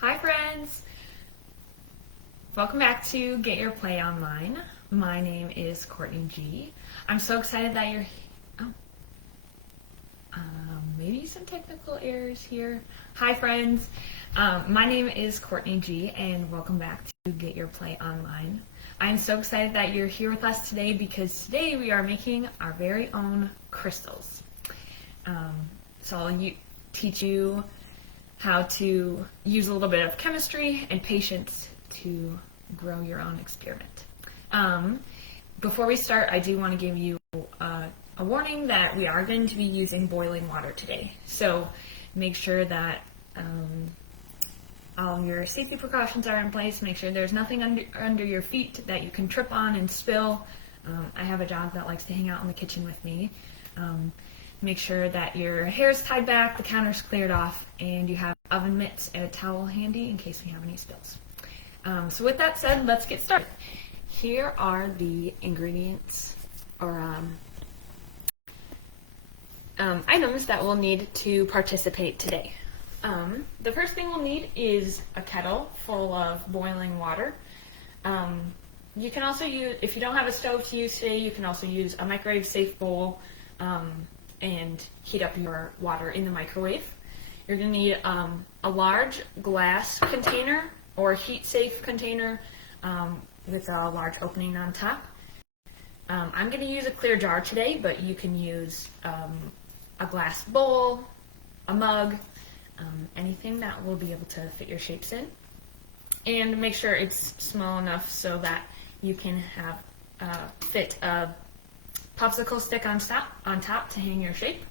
Hi friends! Welcome back to Get Your Play Online. My name is Courtney G. I'm so excited that you're maybe some technical errors here. Hi friends! My name is Courtney G and welcome back to Get Your Play Online. I'm so excited that you're here with us today because today we are making our very own crystals. So I'll teach you how to use a little bit of chemistry and patience to grow your own experiment. Before we start, I do want to give you a warning that we are going to be using boiling water today. So make sure that all your safety precautions are in place. Make sure there's nothing under your feet that you can trip on and spill. I have a dog that likes to hang out in the kitchen with me. Make sure that your hair is tied back, the counter's cleared off, and you have oven mitts and a towel handy in case we have any spills. So with that said, let's get started. Here are the ingredients or items that we'll need to participate today. The first thing we'll need is a kettle full of boiling water. You can also use, if you don't have a stove to use today, you can also use a microwave safe bowl and heat up your water in the microwave. You're going to need a large glass container or heat safe container with a large opening on top. I'm going to use a clear jar today, but you can use a glass bowl, a mug, anything that will be able to fit your shapes in. And make sure it's small enough so that you can have fit a popsicle stick on top to hang your shape.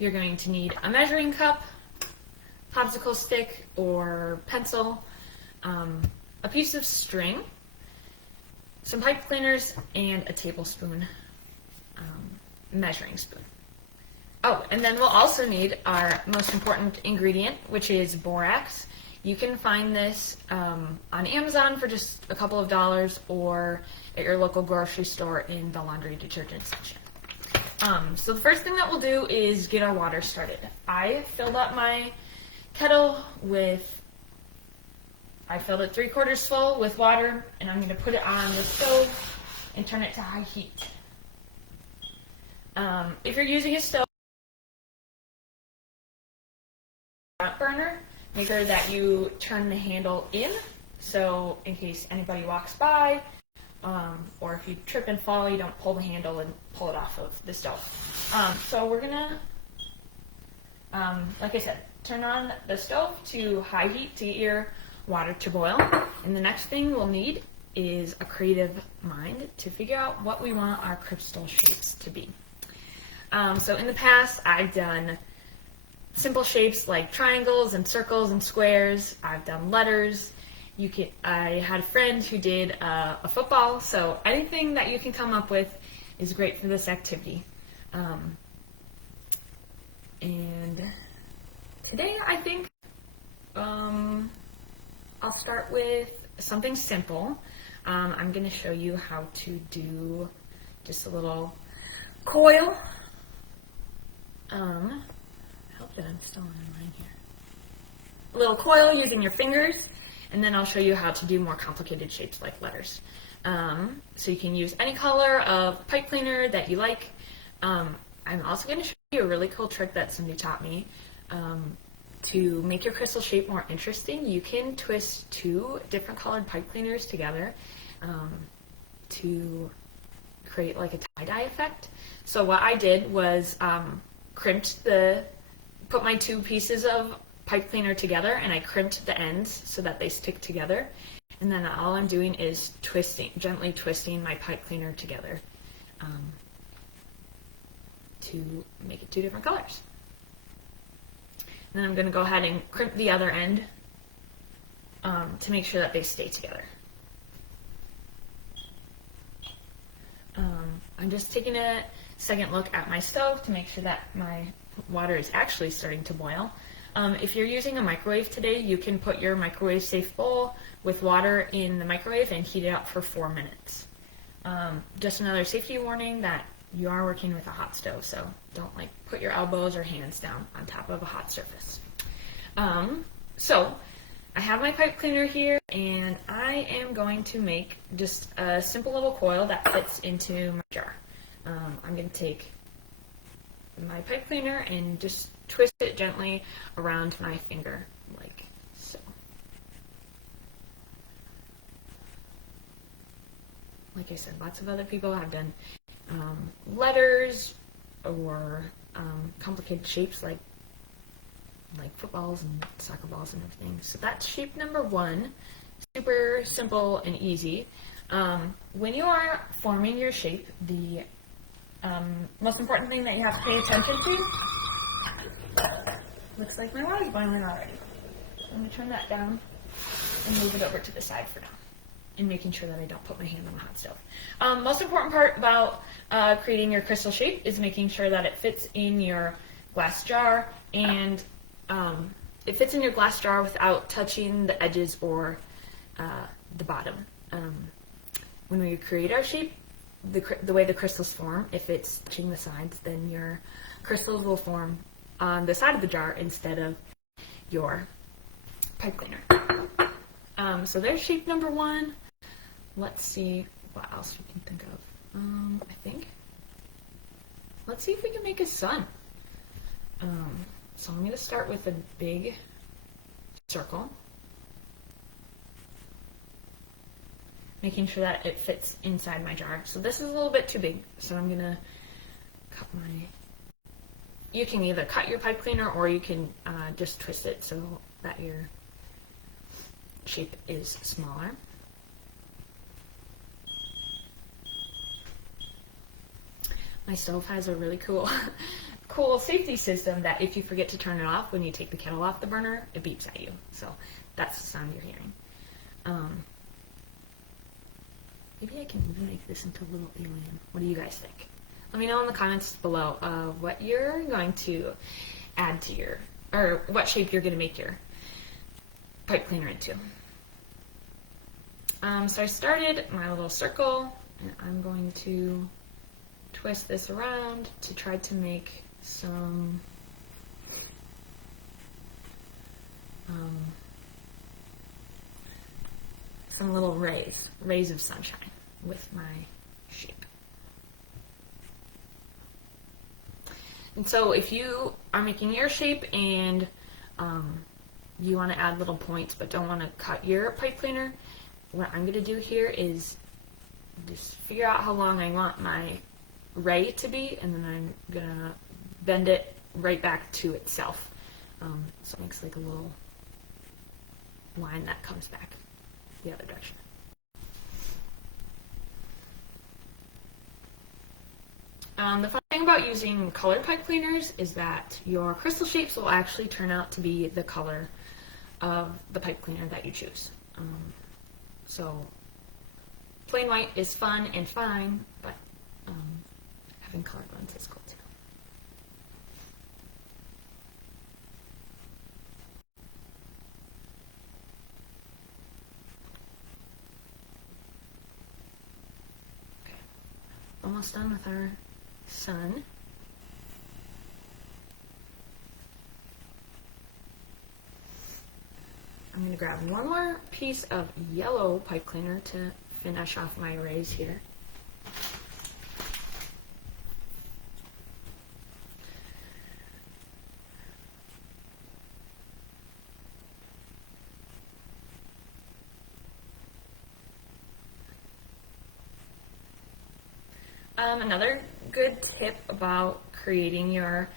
You're going to need a measuring cup, popsicle stick or pencil, a piece of string, some pipe cleaners, and a tablespoon measuring spoon. Oh, and then we'll also need our most important ingredient, which is borax. You can find this on Amazon for just a couple of dollars or at your local grocery store in the laundry detergent section. So the first thing that we'll do is get our water started. I filled up my kettle I filled it 3/4 full with water, and I'm going to put it on the stove and turn it to high heat. If you're using a stove burner, make sure that you turn the handle in, so in case anybody walks by, or if you trip and fall, you don't pull the handle and pull it off of the stove. So we're gonna, like I said, turn on the stove to high heat to get your water to boil. And the next thing we'll need is a creative mind to figure out what we want our crystal shapes to be. So in the past, I've done simple shapes like triangles and circles and squares. I've done letters. I had a friend who did a football, so anything that you can come up with is great for this activity. And today I think I'll start with something simple. I'm going to show you how to do just a little coil. I hope that I'm still on line here. A little coil using your fingers, and then I'll show you how to do more complicated shapes like letters. So you can use any color of pipe cleaner that you like. I'm also going to show you a really cool trick that somebody taught me. To make your crystal shape more interesting, you can twist 2 different colored pipe cleaners together to create like a tie-dye effect. So what I did was put my 2 pieces of pipe cleaner together, and I crimped the ends so that they stick together. And then all I'm doing is gently twisting my pipe cleaner together to make it 2 different colors. And then I'm going to go ahead and crimp the other end to make sure that they stay together. I'm just taking a second look at my stove to make sure that my water is actually starting to boil. If you're using a microwave today, you can put your microwave safe bowl with water in the microwave and heat it up for 4 minutes. Just another safety warning that you are working with a hot stove, so don't put your elbows or hands down on top of a hot surface. So I have my pipe cleaner here, and I am going to make just a simple little coil that fits into my jar. I'm going to take my pipe cleaner and just twist it gently around my finger, like so. Like I said, lots of other people have done letters or complicated shapes like footballs and soccer balls and everything. So that's shape number 1. Super simple and easy. When you are forming your shape, the most important thing that you have to pay attention to, looks like my water's boiling already. I'm going to turn that down and move it over to the side for now, and making sure that I don't put my hand on the hot stove. Most important part about creating your crystal shape is making sure that it fits in your glass jar, and it fits in your glass jar without touching the edges or the bottom. When we create our shape, the way the crystals form, if it's touching the sides, then your crystals will form on the side of the jar instead of your pipe cleaner. So there's shape number 1. Let's see what else we can think of. I think, let's see if we can make a sun. So I'm going to start with a big circle, making sure that it fits inside my jar. So this is a little bit too big, so I'm going to cut my, you can either cut your pipe cleaner or you can just twist it so that your shape is smaller. My stove has a really cool safety system that if you forget to turn it off when you take the kettle off the burner, it beeps at you. So that's the sound you're hearing. Maybe I can make this into a little alien. What do you guys think? Let me know in the comments below what you're going to add to your, or what shape you're going to make your pipe cleaner into. So I started my little circle, and I'm going to twist this around to try to make some little rays of sunshine with my shape. And so if you are making your shape and you want to add little points but don't want to cut your pipe cleaner, what I'm going to do here is just figure out how long I want my ray to be, and then I'm going to bend it right back to itself. So it makes like a little line that comes back the other direction. The fun thing about using colored pipe cleaners is that your crystal shapes will actually turn out to be the color of the pipe cleaner that you choose. So plain white is fun and fine, but having colored ones is cool too. Okay, almost done with our sun. I'm going to grab one more piece of yellow pipe cleaner to finish off my rays here. Another good tip about creating your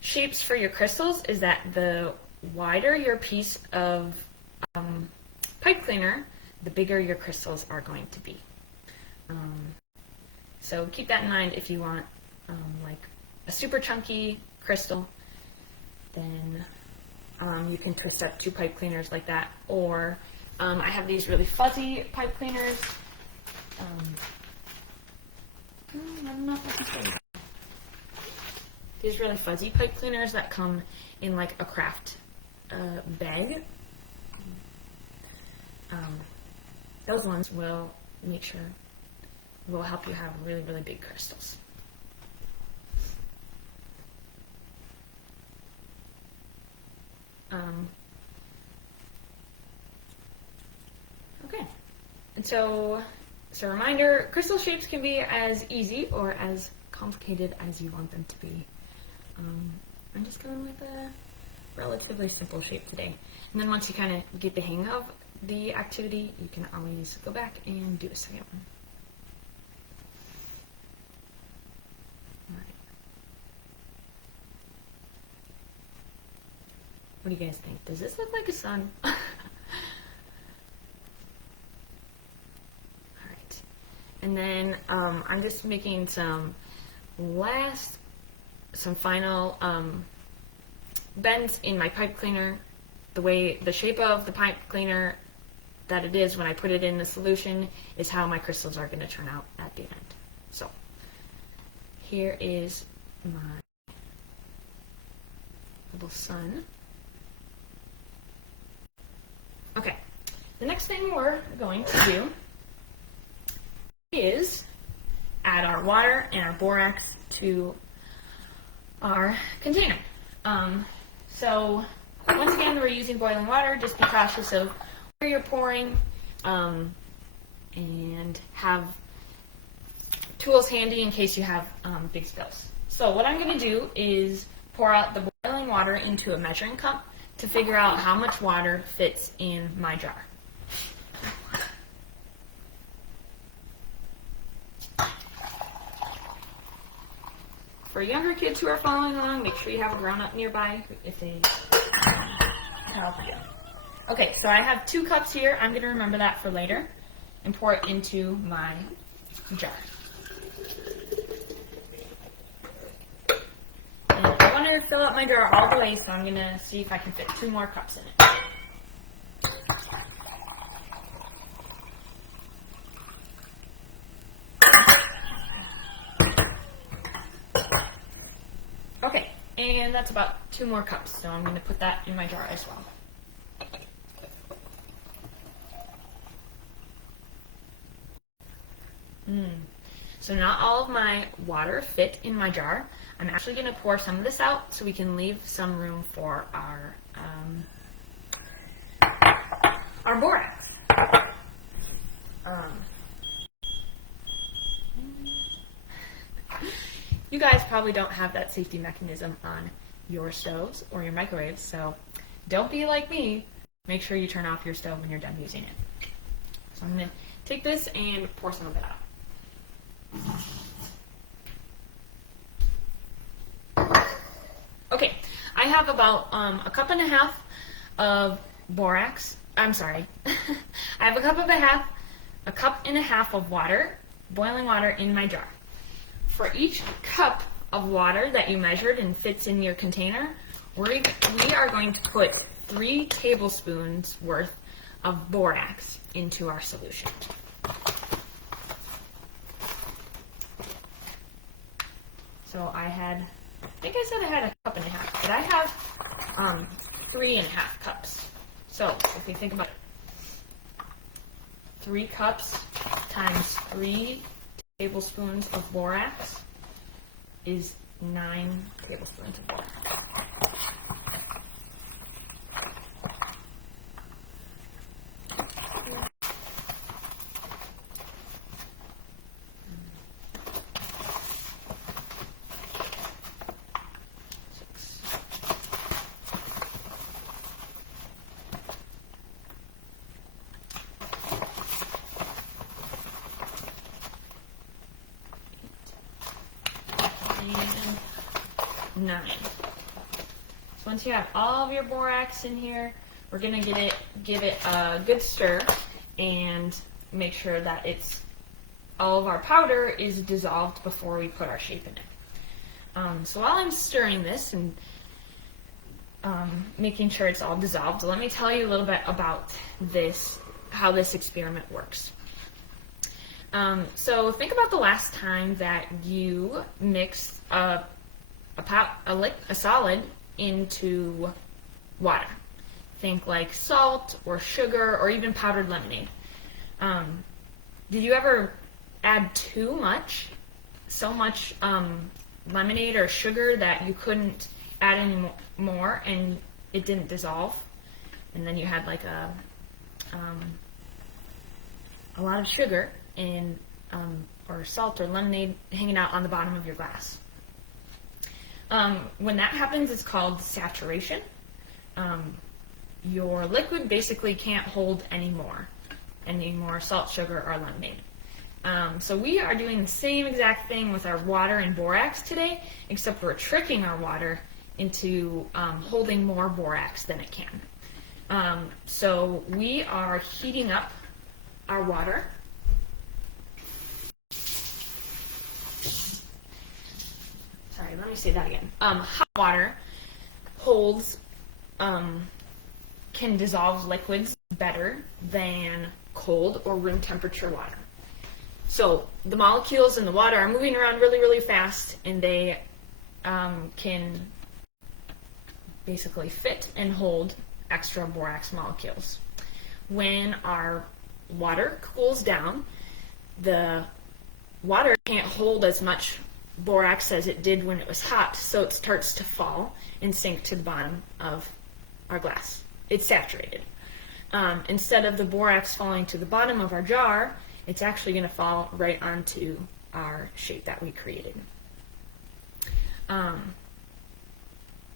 shapes for your crystals is that the wider your piece of pipe cleaner, the bigger your crystals are going to be. So keep that in mind if you want like a super chunky crystal, then you can twist up 2 pipe cleaners like that. Or I have these really fuzzy pipe cleaners. I don't know if I can show you. These really fuzzy pipe cleaners that come in like a craft bag. Those ones will help you have really, really big crystals. And so, as a reminder, crystal shapes can be as easy or as complicated as you want them to be. I'm just going with a relatively simple shape today. And then once you kind of get the hang of the activity, you can always go back and do a second one. Alright. What do you guys think? Does this look like a sun? Alright. And then I'm just making some final bends in my pipe cleaner. The shape of the pipe cleaner that it is when I put it in the solution is how my crystals are going to turn out at the end. So here is my little sun. Okay, the next thing we're going to do is add our water and our borax to our container. So once again, we're using boiling water. Just be cautious of where you're pouring, and have tools handy in case you have big spills. So what I'm going to do is pour out the boiling water into a measuring cup to figure out how much water fits in my jar. For younger kids who are following along, make sure you have a grown-up nearby if they help you. Okay, so I have 2 cups here. I'm going to remember that for later and pour it into my jar. And I want to fill up my jar all the way, so I'm going to see if I can fit 2 more cups in it. Okay, and that's about 2 more cups, so I'm going to put that in my jar as well. So not all of my water fit in my jar. I'm actually going to pour some of this out so we can leave some room for our borax. You guys probably don't have that safety mechanism on your stoves or your microwaves, so don't be like me. Make sure you turn off your stove when you're done using it. So I'm going to take this and pour some of it out. Okay, I have about a cup and a half of borax. I'm sorry. I have a cup and a half of water, boiling water in my jar. For each cup of water that you measured and fits in your container, we are going to put 3 tablespoons worth of borax into our solution. So I think I said I had a cup and a half, but I have 3.5 cups. So if you think about it, 3 cups times 3 tablespoons of borax is 9 tablespoons of borax. And 9. So once you have all of your borax in here, we're going to give it a good stir and make sure that all of our powder is dissolved before we put our shape in it. So while I'm stirring this and making sure it's all dissolved, let me tell you a little bit about how this experiment works. So think about the last time that you mixed a solid into water. Think like salt or sugar or even powdered lemonade. Did you ever add so much lemonade or sugar that you couldn't add any more and it didn't dissolve? And then you had like a a lot of sugar in, or salt or lemonade hanging out on the bottom of your glass. When that happens, it's called saturation. Your liquid basically can't hold any more salt, sugar, or lemonade. So we are doing the same exact thing with our water and borax today, except we're tricking our water into holding more borax than it can. So we are heating up our water. Sorry, let me say that again. Hot water holds, can dissolve liquids better than cold or room temperature water. So the molecules in the water are moving around really, really fast, and they can basically fit and hold extra borax molecules. When our water cools down, the water can't hold as much borax as it did when it was hot, so it starts to fall and sink to the bottom of our glass. It's saturated. Instead of the borax falling to the bottom of our jar, it's actually going to fall right onto our shape that we created. And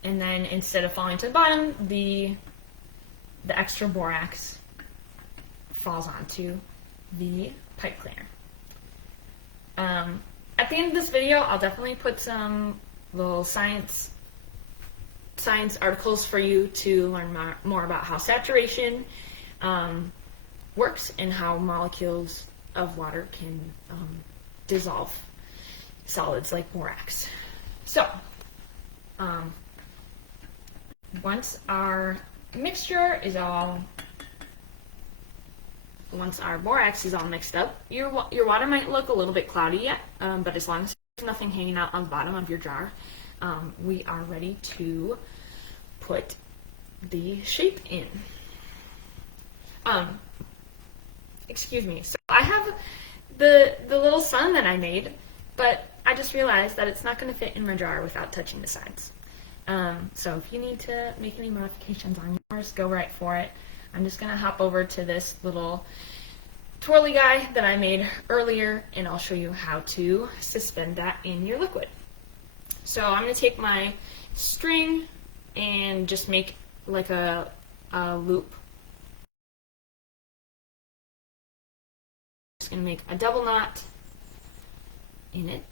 then instead of falling to the bottom, the extra borax falls onto the pipe cleaner. At the end of this video, I'll definitely put some little science articles for you to learn more about how saturation works and how molecules of water can dissolve solids like borax. So, once our borax is all mixed up, your water might look a little bit cloudy yet, but as long as there's nothing hanging out on the bottom of your jar, we are ready to put the shape in. Excuse me. So I have the little sun that I made, but I just realized that it's not going to fit in my jar without touching the sides. So if you need to make any modifications on yours, go right for it. I'm just going to hop over to this little twirly guy that I made earlier, and I'll show you how to suspend that in your liquid. So I'm going to take my string and just make like a loop. Just going to make a double knot in it.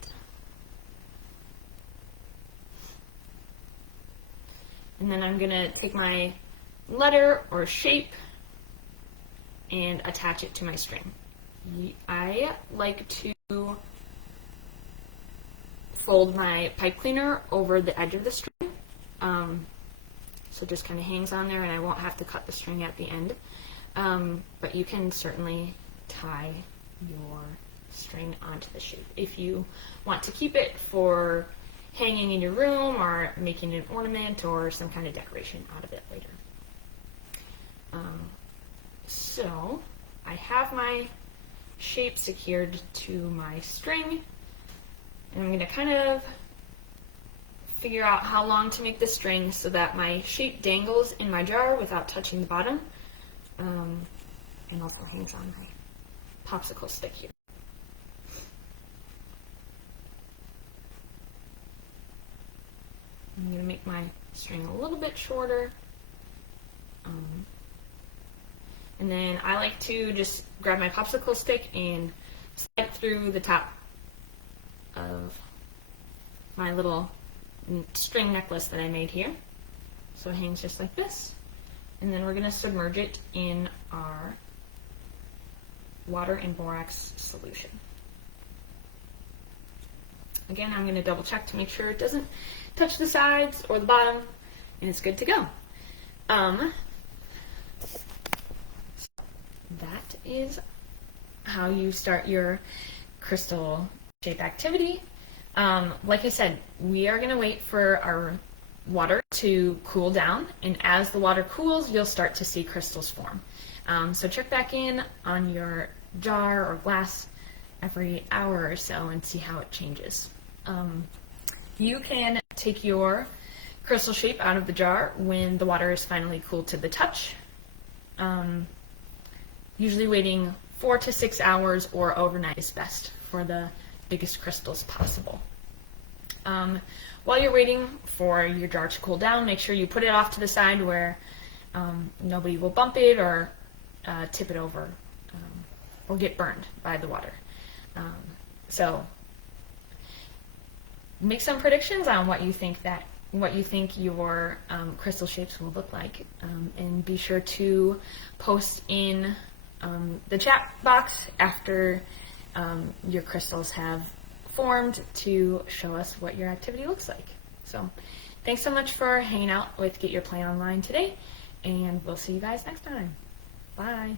And then I'm going to take my letter or shape and attach it to my string. I like to fold my pipe cleaner over the edge of the string, so it just kind of hangs on there and I won't have to cut the string at the end. But you can certainly tie your string onto the shape if you want to keep it for hanging in your room or making an ornament or some kind of decoration out of it later. So I have my shape secured to my string, and I'm going to kind of figure out how long to make the string so that my shape dangles in my jar without touching the bottom, and also hangs on my popsicle stick here. I'm going to make my string a little bit shorter. And then I like to just grab my popsicle stick and slide through the top of my little string necklace that I made here. So it hangs just like this. And then we're going to submerge it in our water and borax solution. Again, I'm going to double check to make sure it doesn't touch the sides or the bottom, and it's good to go. That is how you start your crystal shape activity. Like I said, we are going to wait for our water to cool down, and as the water cools, you'll start to see crystals form. So check back in on your jar or glass every hour or so and see how it changes. You can take your crystal shape out of the jar when the water is finally cooled to the touch. Usually waiting 4 to 6 hours or overnight is best for the biggest crystals possible. While you're waiting for your jar to cool down, make sure you put it off to the side where nobody will bump it or tip it over or get burned by the water. So make some predictions on what you think your crystal shapes will look like, and be sure to post in the chat box after your crystals have formed to show us what your activity looks like. So thanks so much for hanging out with Get Your Plan Online today, and we'll see you guys next time. Bye.